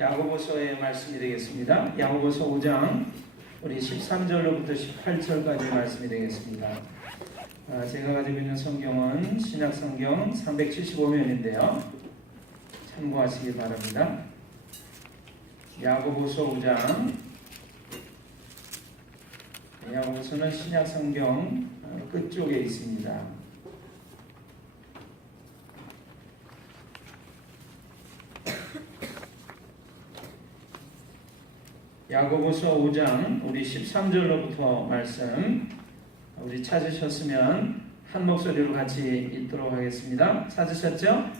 야고보서의 말씀이 되겠습니다. 야고보서 5장 우리 13절로부터 18절까지 말씀이 되겠습니다. 제가 가지고 있는 성경은 신약성경 375면인데요. 참고하시기 바랍니다. 야고보서 5장, 야고보서는 신약성경 끝쪽에 있습니다. 야고보서 5장 우리 13절로부터 말씀 우리 찾으셨으면 한 목소리로 같이 읽도록 하겠습니다. 찾으셨죠?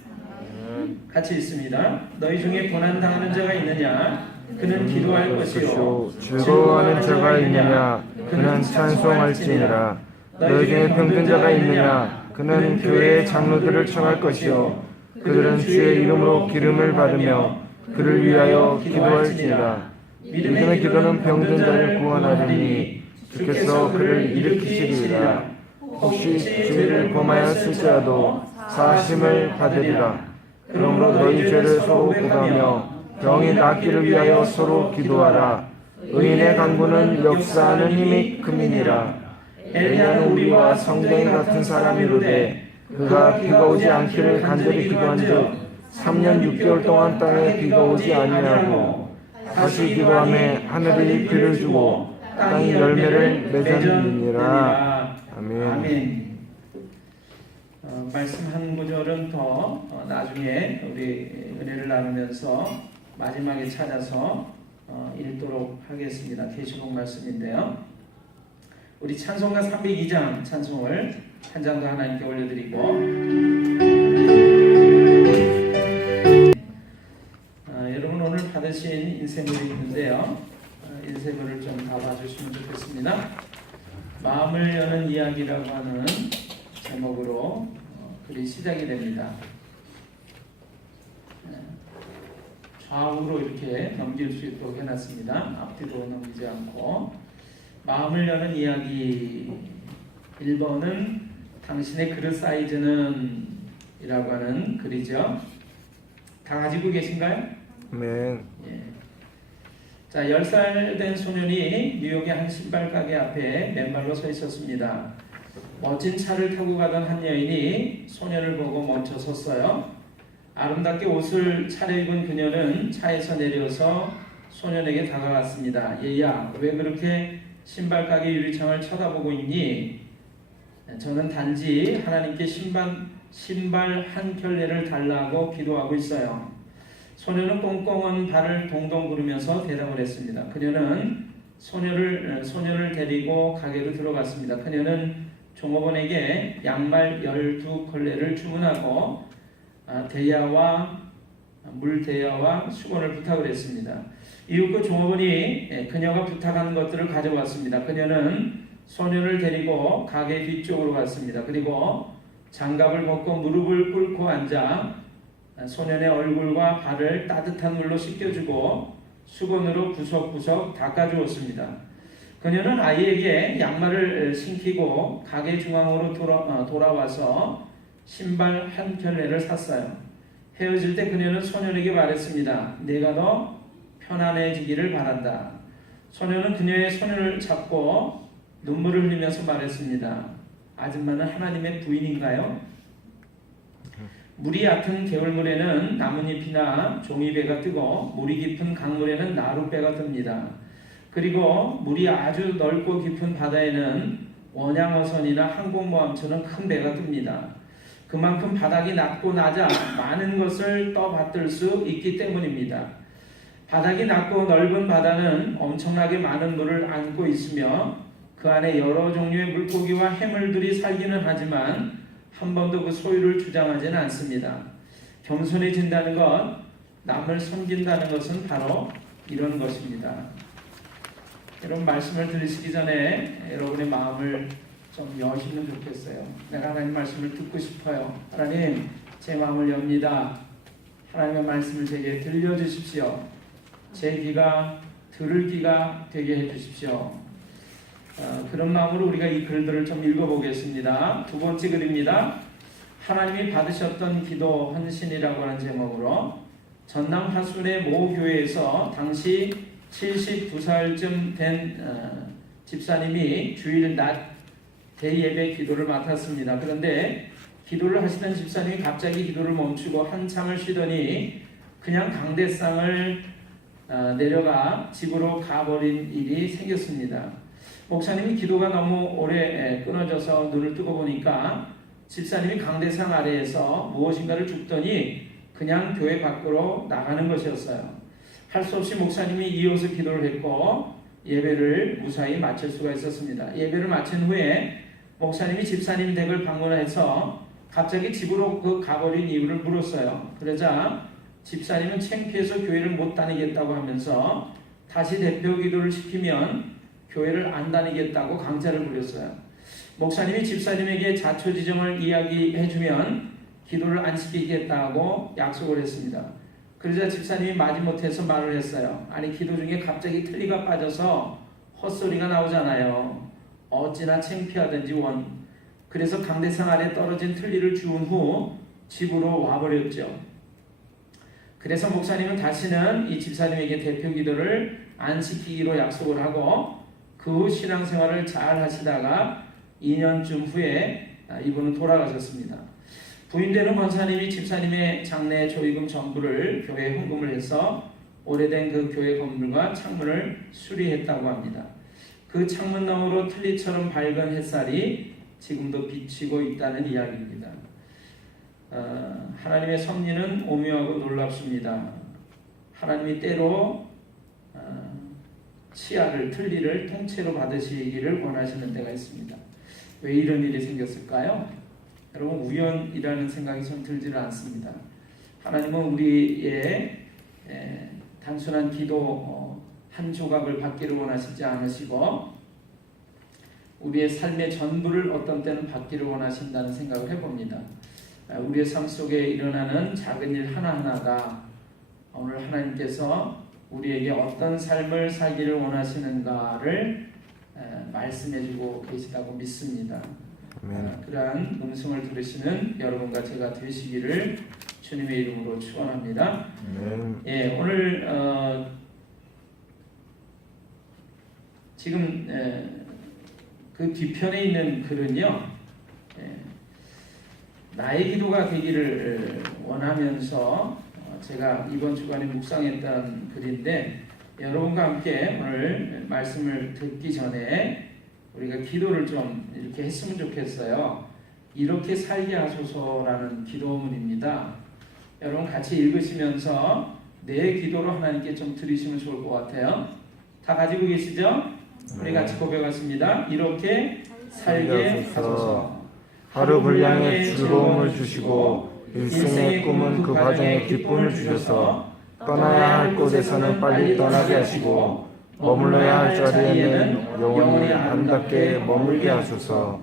같이 읽습니다. 너희 중에 고난당하는 자가 있느냐? 그는 기도할 것이요 즐거워하는 자가 있느냐? 그는 찬송할지니라. 너희 중에 병든 자가 있느냐? 그는 교회의 장로들을 청할 것이요 그들은 주의 이름으로 기름을 받으며 그를 위하여 기도할지니라. 믿음의 기도는 병든 자를 구원하리니 주께서 그를 일으키시리라. 혹시 죄를 범하였을지라도 사하심을 받으리라. 그러므로 너희 죄를 서로 구하며 병이 낫기를 위하여 서로 기도하라. 의인의 간구는 역사하는 힘이 금이니라. 엘리야는 우리와 성경이 같은 사람이로되 그가 비가 오지 않기를 간절히 기도한즉 3년 6개월 동안 땅에 비가 오지 아니하고 다시 기도하며 하늘이 비를 주고 땅이 열매를 맺었느니라. 아멘. 말씀 한 구절은 더 나중에 우리 은혜를 나누면서 마지막에 찾아서 읽도록 하겠습니다. 계시록 말씀인데요. 우리 찬송가 302장 찬송을 한 장 더 하나님께 올려드리고 여러분 오늘 받으신 인쇄물이 있는데요. 인쇄물을 좀 다 봐주시면 좋겠습니다. 마음을 여는 이야기라고 하는 제목으로 글이 시작이 됩니다. 좌우로 이렇게 넘길 수 있도록 해놨습니다. 앞뒤로 넘기지 않고. 마음을 여는 이야기 1번은 당신의 그릇 사이즈는 이라고 하는 글이죠. 다 가지고 계신가요? 아멘. 예. 자, 10살 된 소년이 뉴욕의 한 신발 가게 앞에 맨발로 서 있었습니다. 멋진 차를 타고 가던 한 여인이 소년을 보고 멈춰 섰어요. 아름답게 옷을 차려입은 그녀는 차에서 내려서 소년에게 다가갔습니다. 얘야, 왜 그렇게 신발 가게 유리창을 쳐다보고 있니? 저는 단지 하나님께 신발 한 켤레를 달라고 기도하고 있어요. 소녀는 꽁꽁한 발을 동동 구르면서 대답을 했습니다. 그녀는 소녀를 데리고 가게로 들어갔습니다. 그녀는 종업원에게 양말 12켤레를 주문하고 물대야와 수건을 부탁을 했습니다. 이후 그 종업원이 그녀가 부탁한 것들을 가져왔습니다. 그녀는 소녀를 데리고 가게 뒤쪽으로 갔습니다. 그리고 장갑을 벗고 무릎을 꿇고 앉아 소년의 얼굴과 발을 따뜻한 물로 씻겨주고 수건으로 구석구석 닦아주었습니다. 그녀는 아이에게 양말을 신기고 가게 중앙으로 돌아와서 신발 한 켤레를 샀어요. 헤어질 때 그녀는 소년에게 말했습니다. 내가 더 편안해지기를 바란다. 소년은 그녀의 손을 잡고 눈물을 흘리면서 말했습니다. 아줌마는 하나님의 부인인가요? 물이 얕은 개울물에는 나뭇잎이나 종이배가 뜨고 물이 깊은 강물에는 나룻배가 뜹니다. 그리고 물이 아주 넓고 깊은 바다에는 원양어선이나 항공모함처럼 큰 배가 뜹니다. 그만큼 바닥이 낮고 낮아 많은 것을 떠받들 수 있기 때문입니다. 바닥이 낮고 넓은 바다는 엄청나게 많은 물을 안고 있으며 그 안에 여러 종류의 물고기와 해물들이 살기는 하지만 한 번도 그 소유를 주장하지는 않습니다. 겸손해진다는 것, 남을 섬긴다는 것은 바로 이런 것입니다. 여러분 말씀을 들으시기 전에 여러분의 마음을 좀 여시면 좋겠어요. 내가 하나님 말씀을 듣고 싶어요. 하나님 제 마음을 엽니다. 하나님의 말씀을 제게 들려주십시오. 제 귀가 들을 귀가 되게 해주십시오. 그런 마음으로 우리가 이 글들을 좀 읽어보겠습니다. 두 번째 글입니다. 하나님이 받으셨던 기도 헌신이라고 하는 제목으로 전남 화순의 모 교회에서 당시 72살쯤 된 집사님이 주일 낮 대예배 기도를 맡았습니다. 그런데 기도를 하시던 집사님이 갑자기 기도를 멈추고 한참을 쉬더니 그냥 강대상을 내려가 집으로 가버린 일이 생겼습니다. 목사님이 기도가 너무 오래 끊어져서 눈을 뜨고 보니까 집사님이 강대상 아래에서 무엇인가를 줍더니 그냥 교회 밖으로 나가는 것이었어요. 할 수 없이 목사님이 이어서 기도를 했고 예배를 무사히 마칠 수가 있었습니다. 예배를 마친 후에 목사님이 집사님 댁을 방문해서 갑자기 집으로 가버린 이유를 물었어요. 그러자 집사님은 창피해서 교회를 못 다니겠다고 하면서 다시 대표 기도를 시키면 교회를 안 다니겠다고 강짜를 부렸어요. 목사님이 집사님에게 자초지종을 이야기해주면 기도를 안 시키겠다고 약속을 했습니다. 그러자 집사님이 마지못해서 말을 했어요. 아니 기도 중에 갑자기 틀니가 빠져서 헛소리가 나오잖아요. 어찌나 창피하든지 원. 그래서 강대상 아래 떨어진 틀니를 주운 후 집으로 와버렸죠. 그래서 목사님은 다시는 이 집사님에게 대표 기도를 안 시키기로 약속을 하고 그 후 신앙생활을 잘 하시다가 2년쯤 후에 이분은 돌아가셨습니다. 부인되는 권사님이 집사님의 장례 조의금 전부를 교회에 헌금을 해서 오래된 그 교회 건물과 창문을 수리했다고 합니다. 그 창문 너머로 틀니처럼 밝은 햇살이 지금도 비치고 있다는 이야기입니다. 하나님의 섭리는 오묘하고 놀랍습니다. 하나님이 때로 치아를 틀니를 통째로 받으시기를 원하시는 때가 있습니다. 왜 이런 일이 생겼을까요? 여러분 우연이라는 생각이 좀 들지를 않습니다. 하나님은 우리의 단순한 기도 한 조각을 받기를 원하시지 않으시고 우리의 삶의 전부를 어떤 때는 받기를 원하신다는 생각을 해봅니다. 우리의 삶 속에 일어나는 작은 일 하나하나가 오늘 하나님께서 우리에게 어떤 삶을 살기를 원하시는가를 말씀해주고 계시다고 믿습니다. 그러한 음성을 들으시는 여러분과 제가 되시기를 주님의 이름으로 축원합니다. 예, 오늘 지금 그 뒤편에 있는 글은요, 나의 기도가 되기를 원하면서 제가 이번 주간에 묵상했던 글인데 여러분과 함께 오늘 말씀을 듣기 전에 우리가 기도를 좀 이렇게 했으면 좋겠어요. 이렇게 살게 하소서라는 기도문입니다. 여러분 같이 읽으시면서 내 기도로 하나님께 좀 드리시면 좋을 것 같아요. 다 가지고 계시죠? 우리 같이 고백하겠습니다. 이렇게 살게 하소서. 하루 분량의 즐거움을 주시고 일생의 꿈은 그 과정에 기쁨을 주셔서 떠나야 할 곳에서는 빨리 떠나게 하시고 머물러야 할 자리에는 영원히 아름답게 머물게 하소서.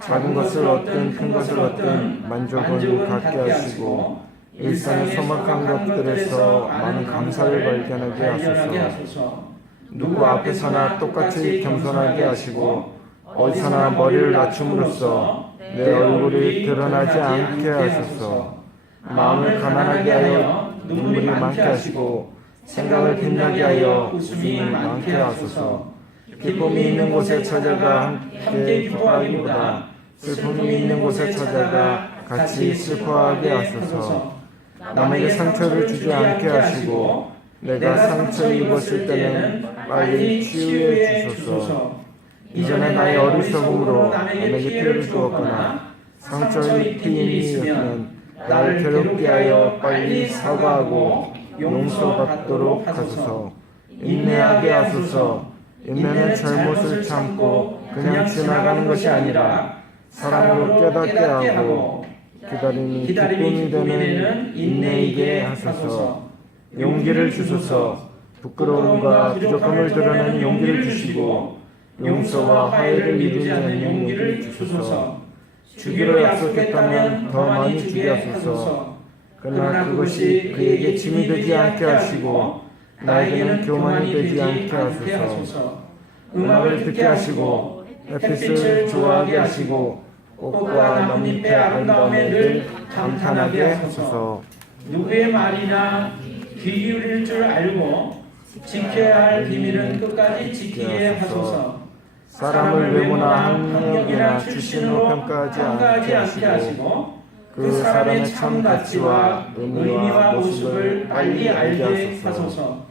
작은 것을 얻든 큰 것을 얻든 만족을 갖게 하시고 일상의 소박한 것들에서 많은 감사를 발견하게 하소서. 누구 앞에서나 똑같이 겸손하게 하시고 어디서나 머리를 낮춤으로써 내 얼굴이 드러나지 않게 하소서. 마음을 가난하게 하여 눈물이 많게 하시고 생각을 빛나게 하여 웃음이 많게 하소서. 기쁨이 있는 곳에 찾아가 함께 기뻐하기보다 슬픔이 있는 곳에 찾아가 같이 슬퍼하게 하소서. 남에게 상처를 주지 않게 하시고 내가 상처 입었을 때는 빨리 치유해 주소서. 이전에 나의 어리석음으로 남에게 피해를 주었거나 상처 입힌 일이 있으면 나를 괴롭게 하여 빨리 사과하고 용서받도록 하소서. 인내하게 하소서. 인내는 잘못을 참고 그냥 지나가는 것이 아니라 사랑으로 깨닫게 하고 기다림이 기쁨이 되는 인내이게 하소서. 용기를 주소서. 부끄러움과 부족함을 드러내는 용기를 주시고 용서와 화해를 이루는 용기를 주소서. 주기로 약속했다면 더 많이 주게 하소서. 그러나 그것이 그에게 짐이 되지 않게 하시고 나에게는 교만이 되지 않게 하소서. 음악을 듣게 하시고 햇빛을 좋아하게 하시고 꽃과 나뭇잎의 아름다움에 늘 감탄하게 하소서. 누구의 말이나 귀 기울일 줄 알고 지켜야 할 비밀은 끝까지 지키게 하소서. 사람을 외모나 학력이나 출신으로 평가하지 않게 하시고 그 사람의 참 가치와 의미와 모습을 빨리 알게 하소서.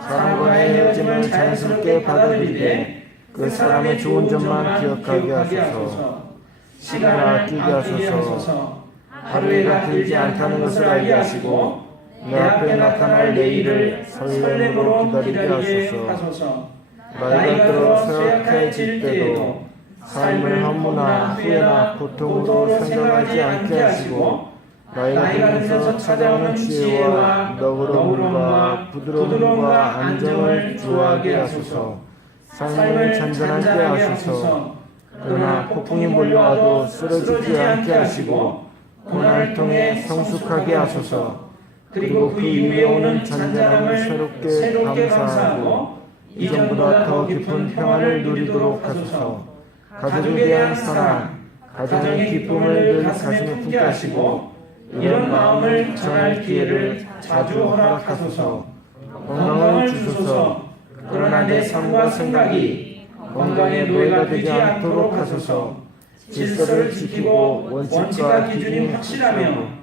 사람과의 헤어짐을 자연스럽게 받아들이되 그 사람의 좋은 점만 기억하게 하소서. 시간을 아끼게 하소서. 하루에가 길지 않다는 것을 알게 하시고 내 앞에 나타날 내일을 설렘으로 기다리게 하소서. 나이가 들어 쇠약해질 때에도 삶을 허무나 후회나 고통으로 생각하지 않게 하시고 나이가 들면서 찾아오는 지혜와 너그러움과 부드러움과 안정을 주하게 하소서. 삶을 잔잔하게 하소서. 그러나 폭풍이 몰려와도 쓰러지지 않게 하시고 고난을 통해 성숙하게 하소서. 그리고 그 이후에 오는 잔잔함을 새롭게 감사하고 이전보다 더 깊은 평안을 누리도록 하소서. 가족에 대한 사랑, 가정의 기쁨을 늘 가슴에 품게 하시고 이런 마음을 전할 기회를 자주 허락하소서. 건강을 주소서. 그러나 내 삶과 생각이 건강의 노예가 되지 않도록 하소서. 질서를 지키고 원칙과 기준이 확실하며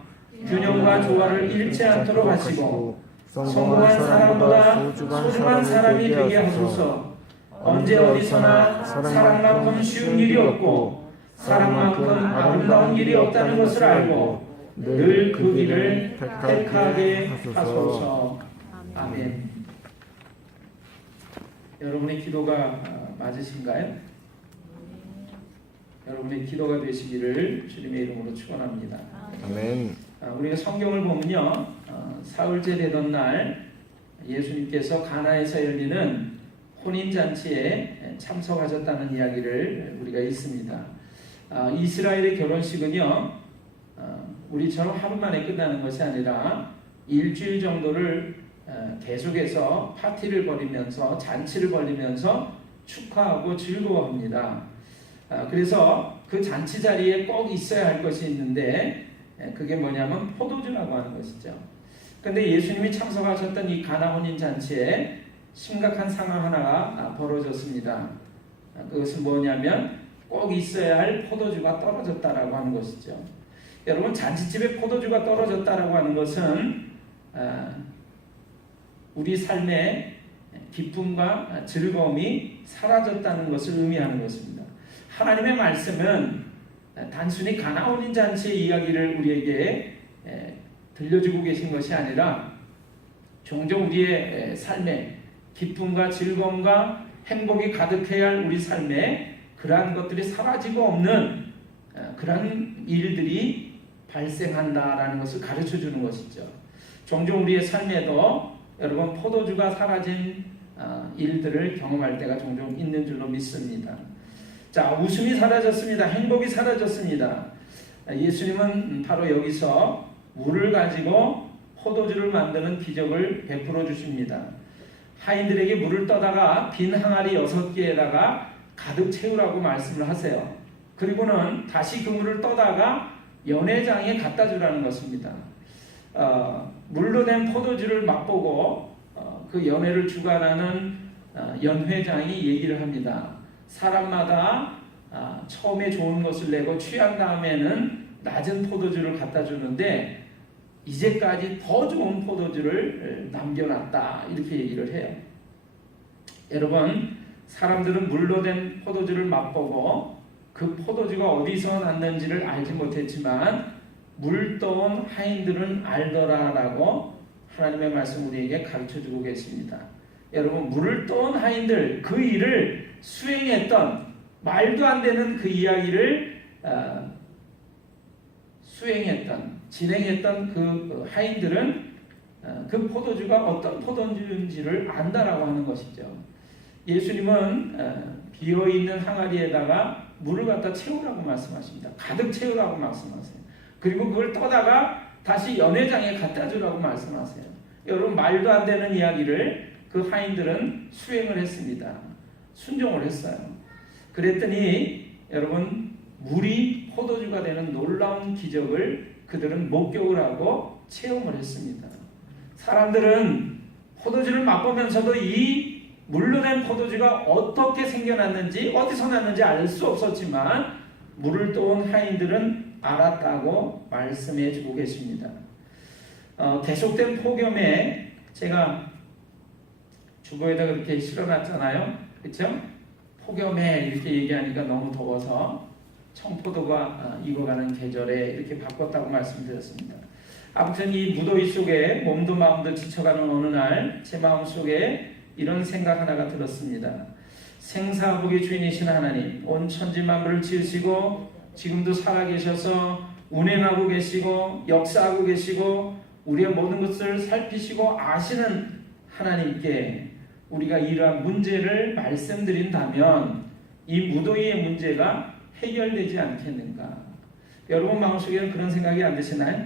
균형과 조화를 잃지 않도록 하시고 성공한 사람보다 소중한 사람이 되게 하소서. 언제 어디서나 사랑만큼 쉬운 일이 없고 사랑만큼 아름다운 일이 없다는 것을 알고 늘 그 길을 택하게 하소서. 아멘. 여러분의 기도가 맞으신가요? 여러분의 기도가 되시기를 주님의 이름으로 축원합니다. 아멘. 우리가 성경을 보면요, 사흘째 되던 날 예수님께서 가나에서 열리는 혼인잔치에 참석하셨다는 이야기를 우리가 있습니다. 이스라엘의 결혼식은요, 우리처럼 하루 만에 끝나는 것이 아니라 일주일 정도를 계속해서 파티를 벌이면서 잔치를 벌이면서 축하하고 즐거워합니다. 그래서 그 잔치 자리에 꼭 있어야 할 것이 있는데 그게 뭐냐면 포도주라고 하는 것이죠. 그런데 예수님이 참석하셨던 이 가나 혼인 잔치에 심각한 상황 하나가 벌어졌습니다. 그것은 뭐냐면 꼭 있어야 할 포도주가 떨어졌다라고 하는 것이죠. 여러분, 잔치집에 포도주가 떨어졌다라고 하는 것은 우리 삶의 기쁨과 즐거움이 사라졌다는 것을 의미하는 것입니다. 하나님의 말씀은 단순히 가나 혼인 잔치의 이야기를 우리에게 들려주고 계신 것이 아니라 종종 우리의 삶에 기쁨과 즐거움과 행복이 가득해야 할 우리 삶에 그러한 것들이 사라지고 없는 그러한 일들이 발생한다라는 것을 가르쳐 주는 것이죠. 종종 우리의 삶에도 여러분 포도주가 사라진 일들을 경험할 때가 종종 있는 줄로 믿습니다. 자, 웃음이 사라졌습니다. 행복이 사라졌습니다. 예수님은 바로 여기서 물을 가지고 포도주를 만드는 기적을 베풀어 주십니다. 하인들에게 물을 떠다가 빈 항아리 6개에다가 가득 채우라고 말씀을 하세요. 그리고는 다시 그 물을 떠다가 연회장에 갖다 주라는 것입니다. 물로 된 포도주를 맛보고 그 연회를 주관하는 연회장이 얘기를 합니다. 사람마다 처음에 좋은 것을 내고 취한 다음에는 낮은 포도주를 갖다 주는데 이제까지 더 좋은 포도주를 남겨놨다, 이렇게 얘기를 해요. 여러분, 사람들은 물로 된 포도주를 맛보고 그 포도주가 어디서 났는지를 알지 못했지만 물 떠온 하인들은 알더라라고 하나님의 말씀 우리에게 가르쳐주고 계십니다. 여러분, 물을 떠온 하인들, 그 일을 수행했던, 말도 안 되는 그 이야기를 진행했던 그 하인들은 그 포도주가 어떤 포도주인지를 안다라고 하는 것이죠. 예수님은 비어있는 항아리에다가 물을 갖다 채우라고 말씀하십니다. 가득 채우라고 말씀하세요. 그리고 그걸 떠다가 다시 연회장에 갖다 주라고 말씀하세요. 여러분, 말도 안 되는 이야기를 그 하인들은 수행을 했습니다. 순종을 했어요. 그랬더니 여러분, 물이 포도주가 되는 놀라운 기적을 그들은 목격을 하고 체험을 했습니다. 사람들은 포도주를 맛보면서도 이 물로 된 포도주가 어떻게 생겨났는지 어디서 났는지 알 수 없었지만 물을 떠온 하인들은 알았다고 말씀해 주고 계십니다. 계속된 폭염에 제가 주보에다 그렇게 실어놨잖아요. 그렇죠? 폭염에 이렇게 얘기하니까 너무 더워서 청포도가 익어가는 계절에 이렇게 바꿨다고 말씀드렸습니다. 아무튼 이 무더위 속에 몸도 마음도 지쳐가는 어느 날 제 마음속에 이런 생각 하나가 들었습니다. 생사복의 주인이신 하나님, 온 천지 만물을 지으시고 지금도 살아계셔서 운행하고 계시고 역사하고 계시고 우리의 모든 것을 살피시고 아시는 하나님께 우리가 이러한 문제를 말씀드린다면 이 무더위의 문제가 해결되지 않겠는가? 여러분 마음속에는 그런 생각이 안 드시나요?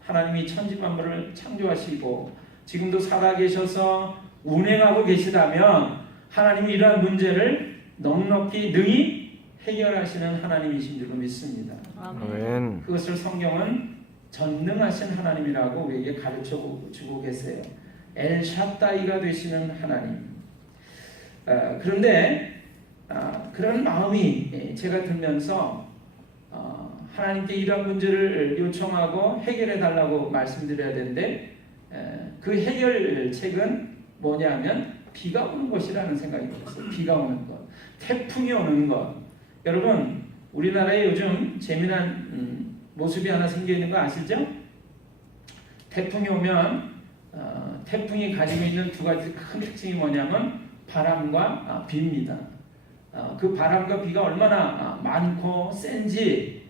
하나님이 천지 만물을 창조하시고 지금도 살아계셔서 운행하고 계시다면 하나님이 이러한 문제를 넉넉히 능히 해결하시는 하나님이신 줄로 믿습니다. 아멘. 그것을 성경은 전능하신 하나님이라고 우리에게 가르쳐 주고 계세요. 엘샤다이가 되시는 하나님. 그런데 그런 마음이 제가 들면서 하나님께 이러한 문제를 요청하고 해결해 달라고 말씀드려야 되는데 그 해결책은 뭐냐면 비가 오는 것이라는 생각이 들었어요. 비가 오는 것, 태풍이 오는 것. 여러분 우리나라에 요즘 재미난 모습이 하나 생겨 있는 거 아시죠? 태풍이 오면 태풍이 가지고 있는 두 가지 큰 특징이 뭐냐면 바람과 비입니다. 그 바람과 비가 얼마나 많고 센지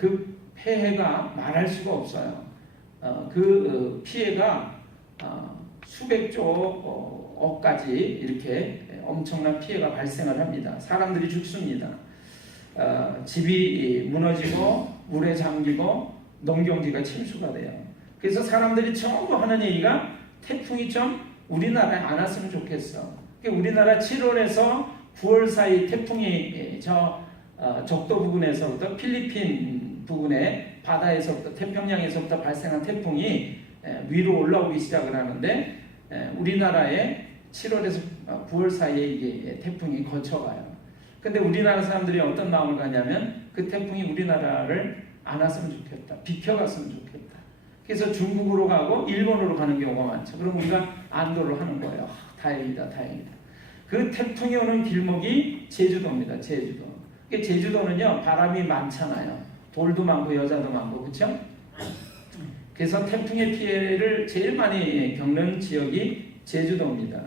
그 폐해가 말할 수가 없어요. 그 피해가 수백조 억까지 이렇게 엄청난 피해가 발생을 합니다. 사람들이 죽습니다. 집이 무너지고 물에 잠기고 농경지가 침수가 돼요. 그래서 사람들이 전부 하는 얘기가 태풍이 좀 우리나라에 안 왔으면 좋겠어. 우리나라 7월에서 9월 사이 태풍이 적도 부근에서부터 필리핀 부근의 바다에서부터 태평양에서부터 발생한 태풍이 위로 올라오기 시작을 하는데 우리나라에 7월에서 9월 사이에 이게 태풍이 거쳐가요. 근데 우리나라 사람들이 어떤 마음을 갖냐면 그 태풍이 우리나라를 안 왔으면 좋겠다. 비켜갔으면 좋겠다. 그래서 중국으로 가고 일본으로 가는 경우가 많죠. 그럼 우리가 안도를 하는 거예요. 다행이다, 다행이다. 그 태풍이 오는 길목이 제주도입니다. 제주도. 제주도는요 바람이 많잖아요. 돌도 많고 여자도 많고 그렇죠? 그래서 태풍의 피해를 제일 많이 겪는 지역이 제주도입니다.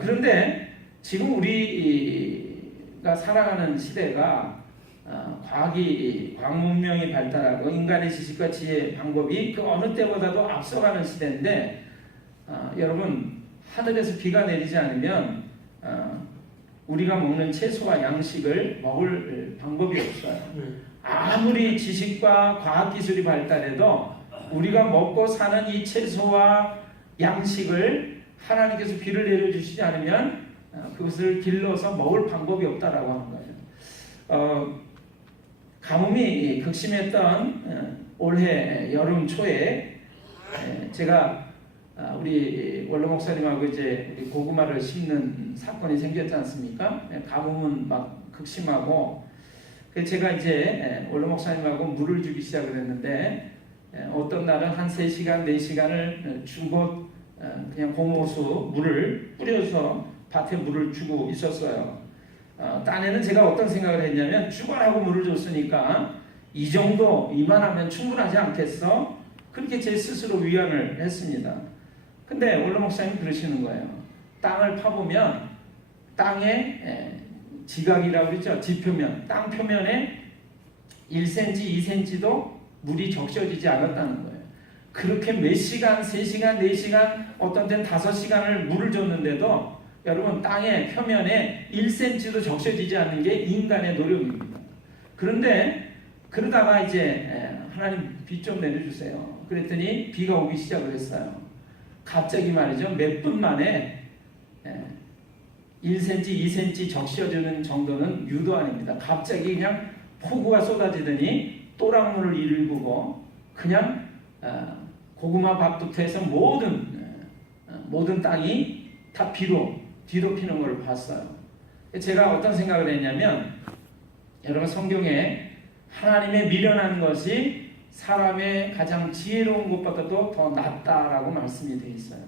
그런데 지금 우리가 살아가는 시대가 과학 문명이 발달하고 인간의 지식과 지혜 방법이 그 어느 때보다도 앞서가는 시대인데 여러분 하늘에서 비가 내리지 않으면 우리가 먹는 채소와 양식을 먹을 방법이 없어요. 아무리 지식과 과학기술이 발달해도 우리가 먹고 사는 이 채소와 양식을 하나님께서 비를 내려주시지 않으면 그것을 길러서 먹을 방법이 없다라고 하는 거예요. 가뭄이 극심했던 올해 여름 초에 제가 우리 원로 목사님하고 이제 우리 고구마를 심는 사건이 생겼지 않습니까? 가뭄은 막 극심하고 제가 이제 원로 목사님하고 물을 주기 시작을 했는데 어떤 날은 한 3시간, 4시간을 주고 그냥 고무호수 물을 뿌려서 밭에 물을 주고 있었어요. 딴에는 제가 어떤 생각을 했냐면 주관하고 물을 줬으니까 이 정도 이만하면 충분하지 않겠어? 그렇게 제 스스로 위안을 했습니다. 근데 원로 목사님이 그러시는 거예요. 땅을 파보면 땅에 지각이라고 그러죠. 지표면, 땅 표면에 1cm, 2cm도 물이 적셔지지 않았다는 거예요. 그렇게 몇 시간, 3시간, 4시간, 어떤 때는 5시간을 물을 줬는데도 여러분 땅의 표면에 1cm도 적셔지지 않는 게 인간의 노력입니다. 그런데 그러다가 이제 하나님 비 좀 내려주세요. 그랬더니 비가 오기 시작을 했어요. 갑자기 말이죠. 몇 분 만에 1cm, 2cm 적셔주는 정도는 유도 아닙니다. 갑자기 그냥 폭우가 쏟아지더니 또랑물을 일구고 그냥 고구마 밭부터 해서 모든 땅이 다 뒤로 피는 걸 봤어요. 제가 어떤 생각을 했냐면, 여러분 성경에 하나님의 미련한 것이 사람의 가장 지혜로운 것보다도 더 낫다라고 말씀이 되어 있어요.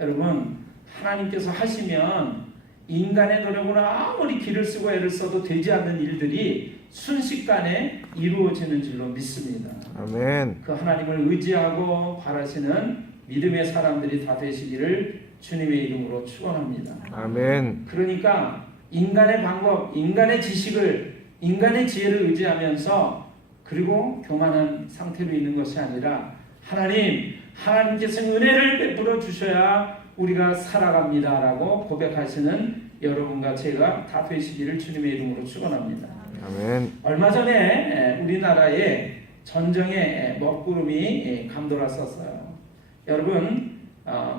여러분, 하나님께서 하시면 인간의 노력으로 아무리 기를 쓰고 애를 써도 되지 않는 일들이 순식간에 이루어지는 줄로 믿습니다. 아멘. 그 하나님을 의지하고 바라시는 믿음의 사람들이 다 되시기를 주님의 이름으로 축원합니다. 아멘. 그러니까 인간의 방법, 인간의 지식을, 인간의 지혜를 의지하면서 그리고 교만한 상태로 있는 것이 아니라 하나님께서 은혜를 베풀어 주셔야 우리가 살아갑니다라고 고백하시는 여러분과 제가 다 되시기를 주님의 이름으로 축원합니다. 아멘. 얼마 전에 우리나라에 전쟁의 먹구름이 감돌았었어요. 여러분,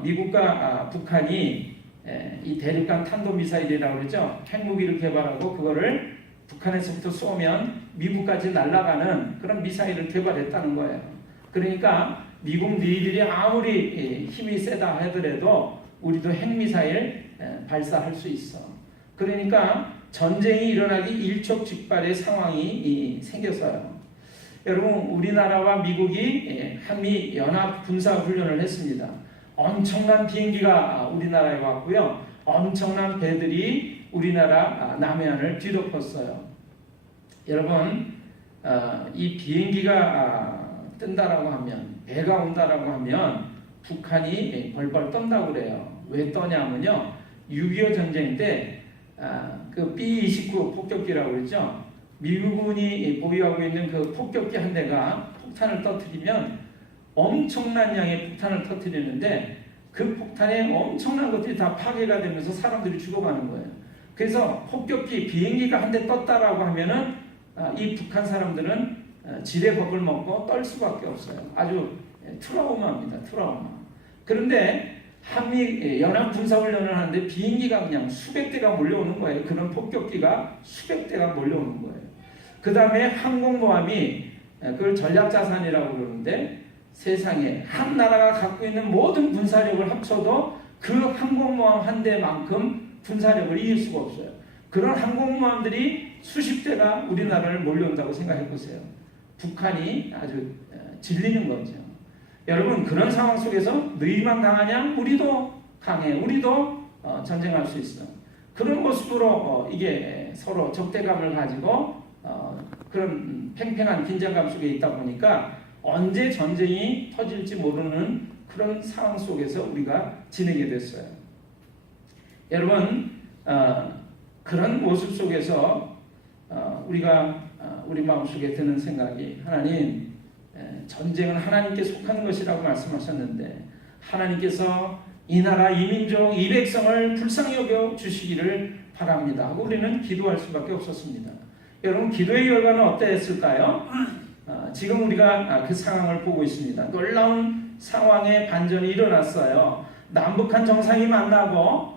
미국과 북한이 이 대륙간 탄도미사일이라고 그러죠. 핵무기를 개발하고 그거를 북한에서부터 쏘면 미국까지 날아가는 그런 미사일을 개발했다는 거예요. 그러니까 미국 너희들이 아무리 힘이 세다 하더라도 우리도 핵미사일 발사할 수 있어. 그러니까 전쟁이 일어나기 일촉즉발의 상황이 생겼어요. 여러분, 우리나라와 미국이 한미 연합 군사 훈련을 했습니다. 엄청난 비행기가 우리나라에 왔고요. 엄청난 배들이 우리나라 남해안을 뒤덮었어요. 여러분, 이 비행기가 뜬다라고 하면, 배가 온다라고 하면 북한이 벌벌 떤다고 그래요. 왜 떠냐면요, 6.25 전쟁 때 그 B-29 폭격기라고 그랬죠. 미국군이 보유하고 있는 그 폭격기 한 대가 폭탄을 터뜨리면 엄청난 양의 폭탄을 터뜨리는데 그 폭탄에 엄청난 것들이 다 파괴가 되면서 사람들이 죽어가는 거예요. 그래서 폭격기, 비행기가 한 대 떴다라고 하면은 이 북한 사람들은 지뢰 겁을 먹고 떨 수밖에 없어요. 아주 트라우마입니다. 트라우마. 그런데 한미 연합 군사훈련을 하는데 비행기가 그냥 수백 대가 몰려오는 거예요. 그런 폭격기가 수백 대가 몰려오는 거예요. 그 다음에 항공모함이, 그걸 전략자산이라고 그러는데, 세상에 한 나라가 갖고 있는 모든 군사력을 합쳐도 그 항공모함 한 대만큼 군사력을 이길 수가 없어요. 그런 항공모함들이 수십 대가 우리나라를 몰려온다고 생각해 보세요. 북한이 아주 질리는 거죠. 여러분, 그런 상황 속에서 너희만 강하냐? 우리도 강해. 우리도 전쟁할 수 있어. 그런 모습으로 이게 서로 적대감을 가지고 그런 팽팽한 긴장감 속에 있다 보니까 언제 전쟁이 터질지 모르는 그런 상황 속에서 우리가 지내게 됐어요. 여러분, 그런 모습 속에서 우리가 우리 마음속에 드는 생각이, 하나님, 전쟁은 하나님께 속하는 것이라고 말씀하셨는데 하나님께서 이 나라, 이 민족, 이 백성을 불쌍히 여겨 주시기를 바랍니다 하고 우리는 기도할 수밖에 없었습니다. 여러분, 기도의 결과는 어땠을까요? 지금 우리가 그 상황을 보고 있습니다. 놀라운 상황의 반전이 일어났어요. 남북한 정상이 만나고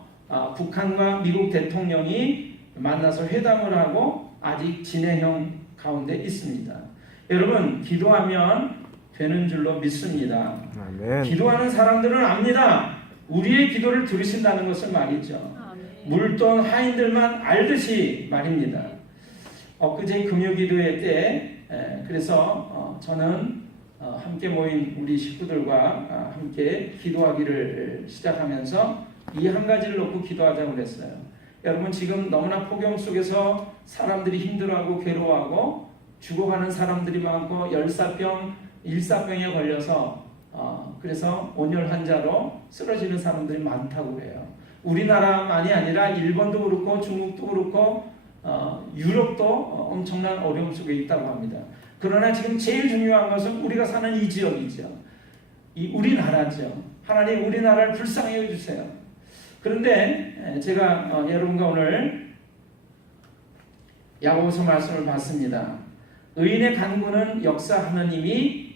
북한과 미국 대통령이 만나서 회담을 하고 아직 진행형 가운데 있습니다. 여러분, 기도하면 되는 줄로 믿습니다. 아멘. 기도하는 사람들은 압니다. 우리의 기도를 들으신다는 것을 말이죠. 물돈 하인들만 알듯이 말입니다. 엊그제 금요기도회 때 그래서 저는 함께 모인 우리 식구들과 함께 기도하기를 시작하면서 이 한 가지를 놓고 기도하자고 그랬어요. 여러분, 지금 너무나 폭염 속에서 사람들이 힘들어하고 괴로워하고 죽어가는 사람들이 많고 열사병, 일사병에 걸려서 그래서 온열 환자로 쓰러지는 사람들이 많다고 해요. 우리나라만이 아니라 일본도 그렇고 중국도 그렇고 유럽도 엄청난 어려움 속에 있다고 합니다. 그러나 지금 제일 중요한 것은 우리가 사는 이 지역이죠. 이 우리나라죠. 하나님, 우리나라를 불쌍히 여겨주세요. 그런데 제가 여러분과 오늘 야고보서 말씀을 봤습니다. 의인의 간구는 역사하는 힘이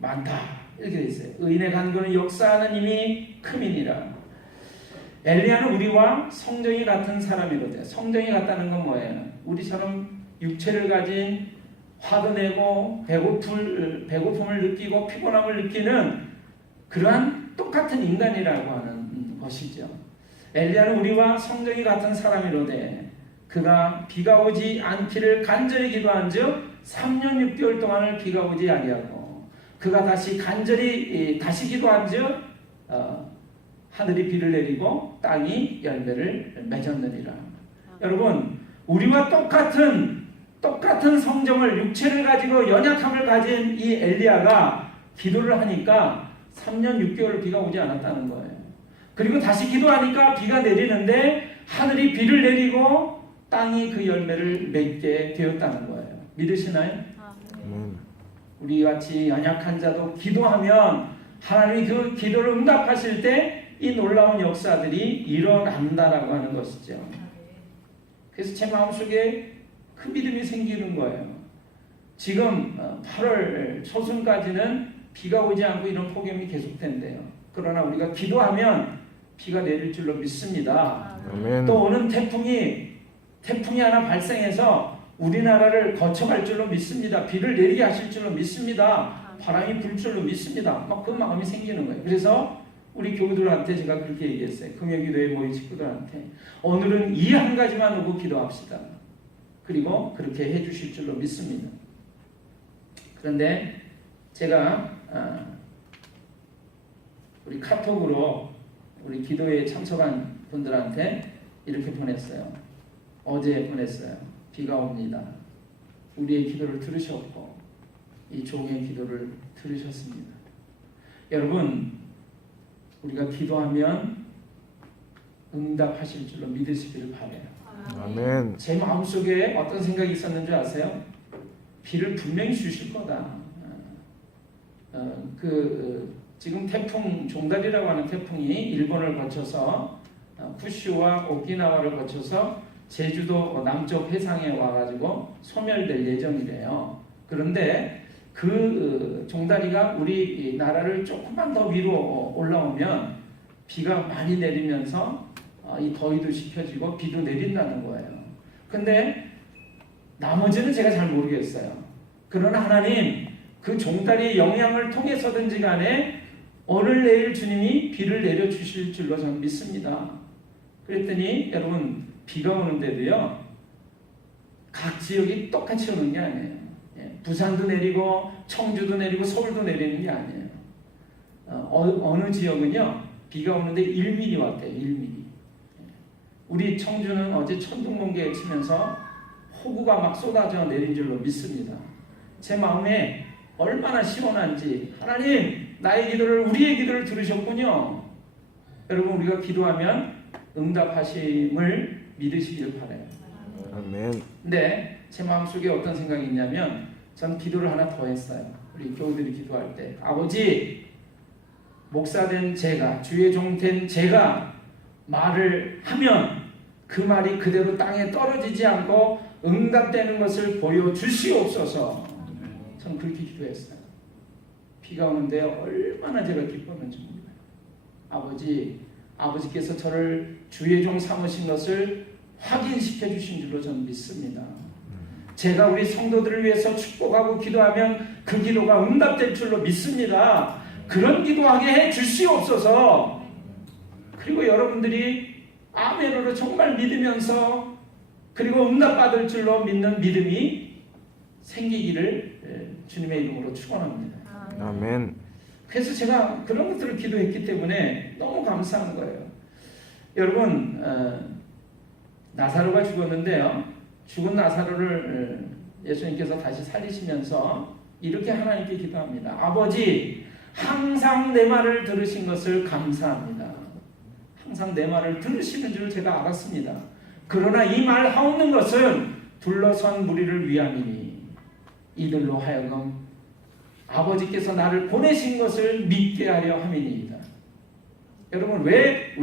많다, 이렇게 되어 있어요. 의인의 간구는 역사하는 힘이 크민이라. 엘리야는 우리와 성정이 같은 사람이거든요. 성정이 같다는 건 뭐예요? 우리처럼 육체를 가진 화도 내고 배고픔을 느끼고 피곤함을 느끼는 그러한 똑같은 인간이라고 하는 것이죠. 엘리야는 우리와 성정이 같은 사람이로되 그가 비가 오지 않기를 간절히 기도한즉 3년 6개월 동안을 비가 오지 아니하고 그가 다시 간절히 다시 기도한즉 하늘이 비를 내리고 땅이 열매를 맺었느니라. 여러분, 우리와 똑같은 성정을 육체를 가지고 연약함을 가진 이 엘리야가 기도를 하니까 3년 6개월 비가 오지 않았다는 거예요. 그리고 다시 기도하니까 비가 내리는데 하늘이 비를 내리고 땅이 그 열매를 맺게 되었다는 거예요. 믿으시나요? 우리 같이 연약한 자도 기도하면 하나님이 그 기도를 응답하실 때 이 놀라운 역사들이 일어난다라고 하는 것이죠. 그래서 제 마음속에 그 믿음이 생기는 거예요. 지금 8월 초순까지는 비가 오지 않고 이런 폭염이 계속된대요. 그러나 우리가 기도하면 비가 내릴 줄로 믿습니다. 아멘. 또 오는 태풍이 하나 발생해서 우리나라를 거쳐갈 줄로 믿습니다. 비를 내리게 하실 줄로 믿습니다. 바람이 불 줄로 믿습니다. 막 그 마음이 생기는 거예요. 그래서 우리 교우들한테 제가 그렇게 얘기했어요. 금요기도에 모인 식구들한테 오늘은 이 한 가지만 오고 기도합시다. 그리고 그렇게 해주실 줄로 믿습니다. 그런데 제가 우리 카톡으로 우리 기도에 참석한 분들한테 이렇게 보냈어요. 어제 보냈어요. 비가 옵니다. 우리의 기도를 들으셨고 이 종의 기도를 들으셨습니다. 여러분, 우리가 기도하면 응답하실 줄로 믿으시기를 바라요. 아멘. 제 마음속에 어떤 생각이 있었는 줄 아세요? 비를 분명히 주실 거다. 지금 태풍 종달이라고 하는 태풍이 일본을 거쳐서 쿠슈와 오키나와를 거쳐서 제주도 남쪽 해상에 와가지고 소멸될 예정이래요. 그런데 그 종다리가 우리 나라를 조금만 더 위로 올라오면 비가 많이 내리면서 이 더위도 식혀지고 비도 내린다는 거예요. 근데 나머지는 제가 잘 모르겠어요. 그러나 하나님 그 종다리의 영향을 통해서든지 간에 오늘 내일 주님이 비를 내려주실 줄로 저는 믿습니다. 그랬더니 여러분, 비가 오는데도요 각 지역이 똑같이 오는 게 아니에요. 부산도 내리고 청주도 내리고 서울도 내리는 게 아니에요. 어느 지역은요 비가 오는데 1mm 왔대요. 1mm. 우리 청주는 어제 천둥번개 치면서 호구가 막 쏟아져 내린 줄로 믿습니다. 제 마음에 얼마나 시원한지, 하나님 나의 기도를, 우리의 기도를 들으셨군요. 여러분, 우리가 기도하면 응답하심을 믿으시길 바라요. 아멘. 근데 제 마음속에 어떤 생각이 있냐면 전 기도를 하나 더 했어요. 우리 교우들이 기도할 때, 아버지, 목사된 제가, 주의 종 된 제가 말을 하면 그 말이 그대로 땅에 떨어지지 않고 응답되는 것을 보여주시옵소서. 전 그렇게 기도했어요. 비가 오는데 얼마나 제가 기뻤는지 몰라요. 아버지께서 저를 주의 종 삼으신 것을 확인시켜 주신 줄로 저는 믿습니다. 제가 우리 성도들을 위해서 축복하고 기도하면 그 기도가 응답될 줄로 믿습니다. 그런 기도하게 해 주시옵소서. 그리고 여러분들이 아멘으로 정말 믿으면서 그리고 응답받을 줄로 믿는 믿음이 생기기를 주님의 이름으로 축원합니다. 아멘. 그래서 제가 그런 것들을 기도했기 때문에 너무 감사한 거예요. 여러분, 나사로가 죽었는데요. 죽은 나사로를 예수님께서 다시 살리시면서 이렇게 하나님께 기도합니다. 아버지, 항상 내 말을 들으신 것을 감사합니다. 항상 내 말을 들으시는 줄 제가 알았습니다. 그러나 이 말 하옵는 것은 둘러선 무리를 위함이니 이들로 하여금 아버지께서 나를 보내신 것을 믿게 하려 함이니이다. 여러분, 왜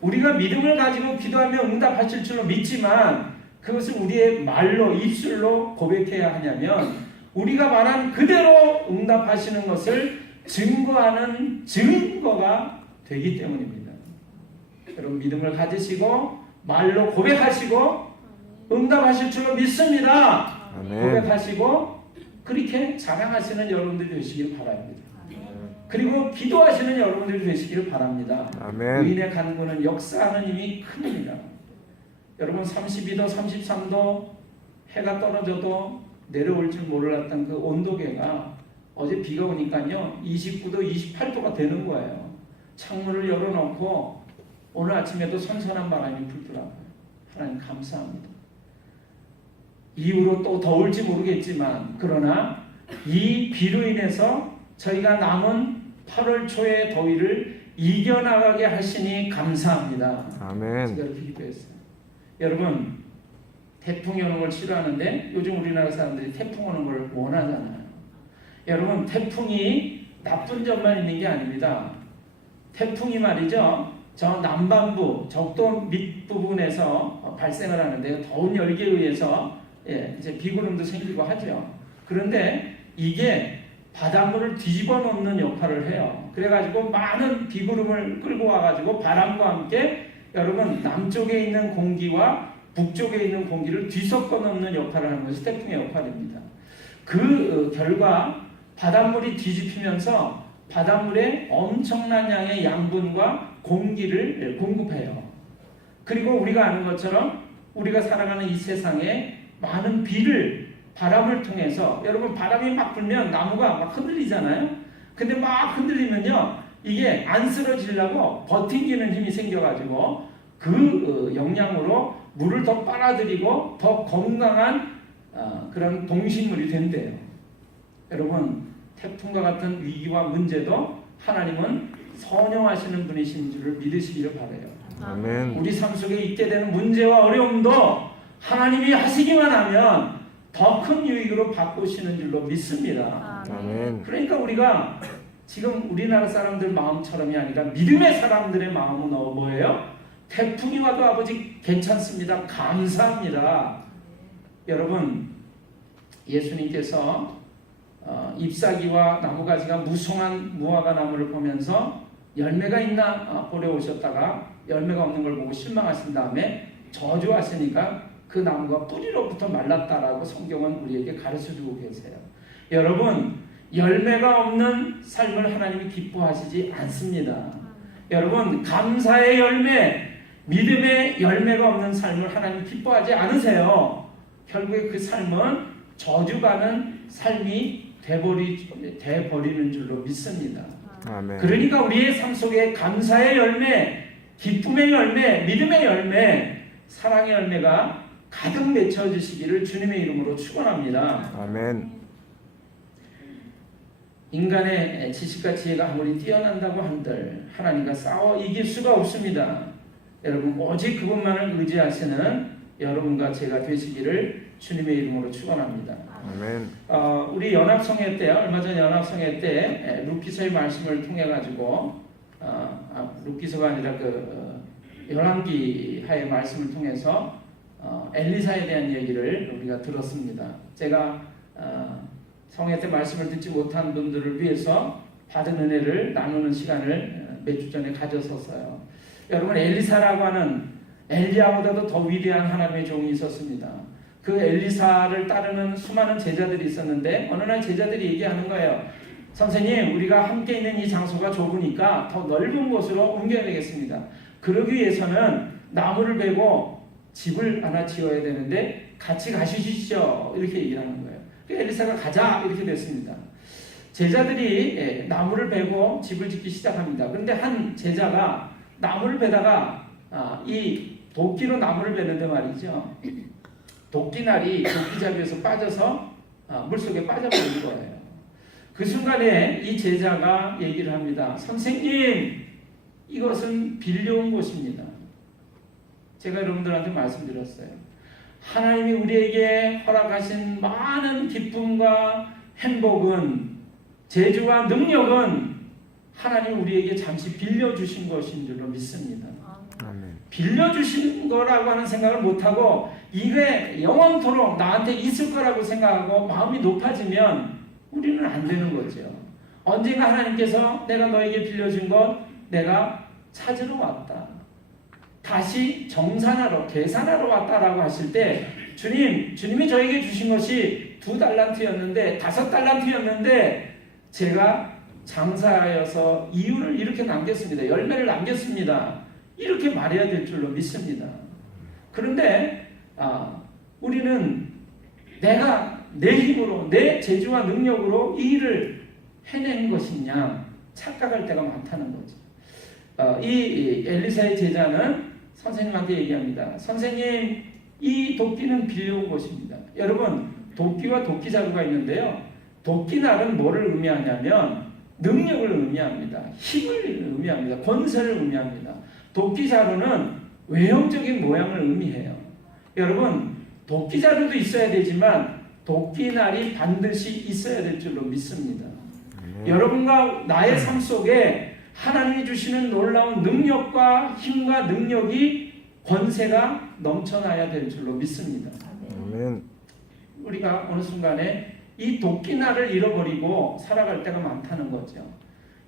우리가 믿음을 가지고 기도하며 응답하실 줄로 믿지만 그것을 우리의 말로, 입술로 고백해야 하냐면 우리가 말한 그대로 응답하시는 것을 증거하는 증거가 되기 때문입니다. 여러분, 믿음을 가지시고 말로 고백하시고 응답하실 줄로 믿습니다. 아멘. 고백하시고 그렇게 자랑하시는 여러분들이 되시길 바랍니다. 그리고 기도하시는 여러분들이 되시길 바랍니다. 아멘. 의인의 간구는 역사하는 힘이 큽니다. 여러분 32도 33도 해가 떨어져도 내려올 줄 몰랐던 그 온도계가 어제 비가 오니까요 29도 28도가 되는 거예요. 창문을 열어놓고 오늘 아침에도 선선한 바람이 불더라고요. 하나님 감사합니다. 이후로 또 더울지 모르겠지만 그러나 이 비로 인해서 저희가 남은 8월 초의 더위를 이겨나가게 하시니 감사합니다. 아멘. 제가 이렇게 기도했어요. 여러분 태풍이 오는 걸 싫어하는데 요즘 우리나라 사람들이 태풍 오는 걸 원하잖아요. 여러분 태풍이 나쁜 점만 있는 게 아닙니다. 태풍이 말이죠. 저 남반부 적도 밑부분에서 발생을 하는데요. 더운 열기에 의해서 이제 비구름도 생기고 하죠. 그런데 이게 바닷물을 뒤집어 놓는 역할을 해요. 그래가지고 많은 비구름을 끌고 와가지고 바람과 함께 여러분 남쪽에 있는 공기와 북쪽에 있는 공기를 뒤섞어 놓는 역할을 하는 것이 태풍의 역할입니다. 그 결과 바닷물이 뒤집히면서 바닷물에 엄청난 양의 양분과 공기를 공급해요. 그리고 우리가 아는 것처럼 우리가 살아가는 이 세상에 많은 비를 바람을 통해서 여러분 바람이 막 불면 나무가 막 흔들리잖아요. 근데 막 흔들리면요 이게 안 쓰러지려고 버팅기는 힘이 생겨가지고 그 영향으로 물을 더 빨아들이고 더 건강한 그런 동식물이 된대요. 여러분 태풍과 같은 위기와 문제도 하나님은 선용하시는 분이신 줄을 믿으시기를 바라요. 아멘. 우리 삶 속에 있게 되는 문제와 어려움도 하나님이 하시기만 하면 더 큰 유익으로 바꾸시는 줄로 믿습니다. 아멘. 그러니까 우리가 지금 우리나라 사람들 마음처럼이 아니라 믿음의 사람들의 마음은 뭐예요? 태풍이 와도 아버지 괜찮습니다. 감사합니다. 여러분 예수님께서 잎사귀와 나무가지가 무성한 무화과 나무를 보면서 열매가 있나 보러 오셨다가 열매가 없는 걸 보고 실망하신 다음에 저주하시니까 그 나무가 뿌리로부터 말랐다라고 성경은 우리에게 가르쳐주고 계세요. 여러분 열매가 없는 삶을 하나님이 기뻐하시지 않습니다. 여러분 감사의 열매, 믿음의 열매가 없는 삶을 하나님 기뻐하지 않으세요. 결국에 그 삶은 저주받는 삶이 돼버리는 줄로 믿습니다. 아멘. 그러니까 우리의 삶 속에 감사의 열매, 기쁨의 열매, 믿음의 열매, 사랑의 열매가 가득 맺혀지시기를 주님의 이름으로 축원합니다. 아멘. 인간의 지식과 지혜가 아무리 뛰어난다고 한들 하나님과 싸워 이길 수가 없습니다. 여러분 오직 그분만을 의지하시는 여러분과 제가 되시기를 주님의 이름으로 축원합니다. 아멘. 우리 연합성회 때 얼마 전 연합성회 때 루키서의 말씀을 통해 가지고 루키서가 아니라 그 열왕기하의 말씀을 통해서 엘리사에 대한 얘기를 우리가 들었습니다. 제가 성회 때 말씀을 듣지 못한 분들을 위해서 받은 은혜를 나누는 시간을 몇 주 전에 가졌었어요. 여러분 엘리사라고 하는 엘리야보다도 더 위대한 하나님의 종이 있었습니다. 그 엘리사를 따르는 수많은 제자들이 있었는데 어느 날 제자들이 얘기하는 거예요. 선생님 우리가 함께 있는 이 장소가 좁으니까 더 넓은 곳으로 옮겨야 되겠습니다. 그러기 위해서는 나무를 베고 집을 하나 지어야 되는데 같이 가시죠 이렇게 얘기를 하는 거예요. 엘리사가 가자 이렇게 됐습니다. 제자들이 나무를 베고 집을 짓기 시작합니다. 그런데 한 제자가 나무를 베다가 이 도끼로 나무를 베는데 말이죠. 도끼날이 도끼잡이에서 빠져서 물속에 빠져버린 거예요. 그 순간에 이 제자가 얘기를 합니다. 선생님 이것은 빌려온 곳입니다. 제가 여러분들한테 말씀드렸어요. 하나님이 우리에게 허락하신 많은 기쁨과 행복은 재주와 능력은 하나님이 우리에게 잠시 빌려주신 것인 줄로 믿습니다. 아멘. 빌려주신 거라고 하는 생각을 못하고 이게 영원토록 나한테 있을 거라고 생각하고 마음이 높아지면 우리는 안 되는 거죠. 언젠가 하나님께서 내가 너에게 빌려준 것 내가 찾으러 왔다. 다시 정산하러 계산하러 왔다라고 하실 때 주님이 저에게 주신 것이 2달란트였는데 5달란트였는데 제가 장사하여서 이윤을 이렇게 남겼습니다. 열매를 남겼습니다. 이렇게 말해야 될 줄로 믿습니다. 그런데 우리는 내가 내 힘으로 내 재주와 능력으로 이 일을 해낸 것이냐 착각할 때가 많다는 거죠. 이 엘리사의 제자는 선생님한테 얘기합니다. 선생님, 이 도끼는 빌려온 것입니다. 여러분, 도끼와 도끼 자루가 있는데요. 도끼날은 뭐를 의미하냐면 능력을 의미합니다. 힘을 의미합니다. 권세를 의미합니다. 도끼 자루는 외형적인 모양을 의미해요. 여러분, 도끼 자루도 있어야 되지만 도끼날이 반드시 있어야 될 줄로 믿습니다. 여러분과 나의 삶 속에 하나님이 주시는 놀라운 능력과 힘과 능력이 권세가 넘쳐나야 될 줄로 믿습니다. 아멘. 우리가 어느 순간에 이 도끼날을 잃어버리고 살아갈 때가 많다는 거죠.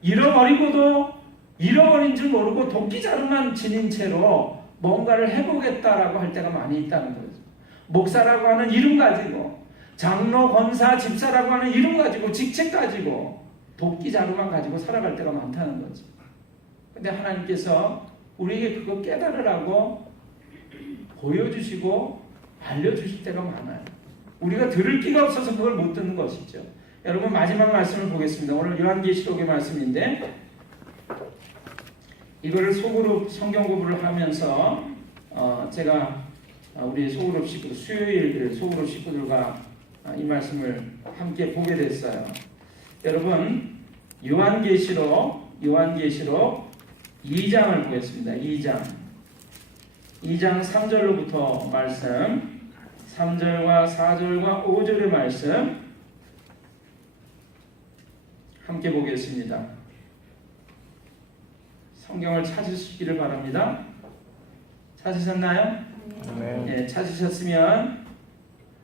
잃어버리고도 잃어버린 줄 모르고 도끼 자루만 지닌 채로 뭔가를 해보겠다라고 할 때가 많이 있다는 거죠. 목사라고 하는 이름 가지고 장로, 권사, 집사라고 하는 이름 가지고 직책 가지고 도끼 자루만 가지고 살아갈 때가 많다는 거죠. 근데 하나님께서 우리에게 그거 깨달으라고 보여주시고 알려주실 때가 많아요. 우리가 들을 귀가 없어서 그걸 못 듣는 것이죠. 여러분, 마지막 말씀을 보겠습니다. 오늘 요한계시록의 말씀인데 이거를 소그룹 성경 공부를 하면서 제가 우리 소그룹 식구 수요일 소그룹 식구들과 이 말씀을 함께 보게 됐어요. 여러분, 요한계시록 2장을 보겠습니다. 2장 3절로부터 말씀, 3절과 4절과 5절의 말씀 함께 보겠습니다. 성경을 찾으시기를 바랍니다. 찾으셨나요? 네, 찾으셨으면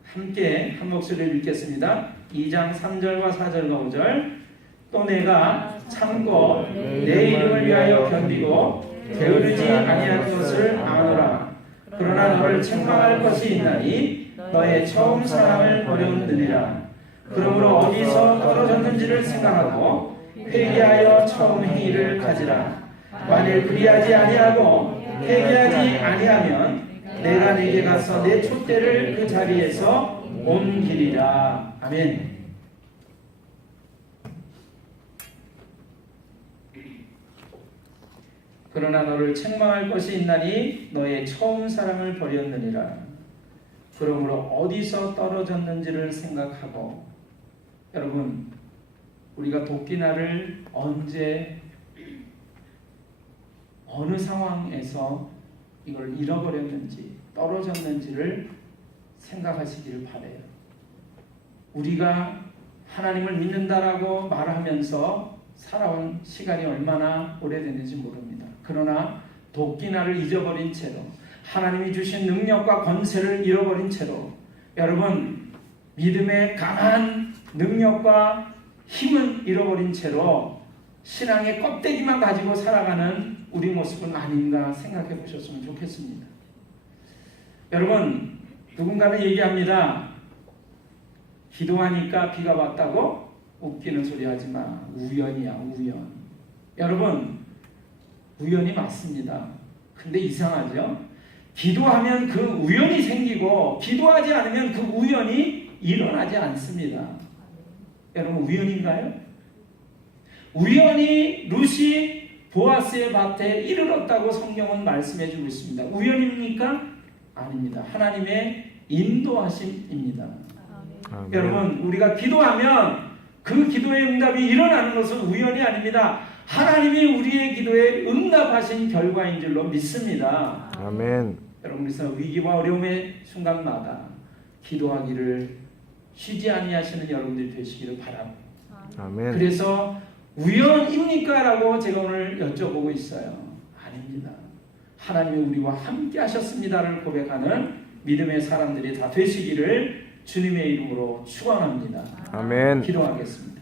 함께 한 목소리를 읽겠습니다. 2장 3절과 4절과 5절. 또 내가 참고 내 이름을 위하여 견디고 게으르지 아니한 것을 아노라. 그러나 너를 책망할 것이 있나니 너의 처음 사랑을 버렸느니라. 그러므로 어디서 떨어졌는지를 생각하고 회개하여 처음 행위를 가지라. 만일 그리하지 아니하고 회개하지 아니하면 내가 네게 가서 내 촛대를 그 자리에서 옮기리라. 아멘. 그러나 너를 책망할 것이 있나니 너의 처음 사랑을 버렸느니라. 그러므로 어디서 떨어졌는지를 생각하고. 여러분, 우리가 도끼날을 언제 어느 상황에서 이걸 잃어버렸는지 떨어졌는지를 생각하시기를 바라요. 우리가 하나님을 믿는다라고 말하면서 살아온 시간이 얼마나 오래됐는지 모릅니다. 그러나 도끼날을 잊어버린 채로 하나님이 주신 능력과 권세를 잃어버린 채로 여러분 믿음의 강한 능력과 힘은 잃어버린 채로 신앙의 껍데기만 가지고 살아가는 우리 모습은 아닌가 생각해 보셨으면 좋겠습니다. 여러분, 누군가는 얘기합니다. 기도하니까 비가 왔다고? 웃기는 소리 하지 마. 우연이야, 우연. 여러분, 우연이 맞습니다. 근데 이상하죠? 기도하면 그 우연이 생기고 기도하지 않으면 그 우연이 일어나지 않습니다. 여러분, 우연인가요? 우연히 룻이 보아스의 밭에 이르렀다고 성경은 말씀해 주고 있습니다. 우연입니까? 아닙니다. 하나님의 인도하심입니다. 아멘. 여러분, 우리가 기도하면 그 기도의 응답이 일어나는 것은 우연이 아닙니다. 하나님이 우리의 기도에 응답하신 결과인 줄로 믿습니다. 아멘. 여러분, 그래서 위기와 어려움의 순간마다 기도하기를 쉬지 아니하시는 여러분들이 되시기를 바랍니다. 아멘. 그래서 우연입니까? 라고 제가 오늘 여쭤보고 있어요. 아닙니다. 하나님이 우리와 함께 하셨습니다를 고백하는 믿음의 사람들이 다 되시기를 주님의 이름으로 축원합니다. 아멘. 기도하겠습니다.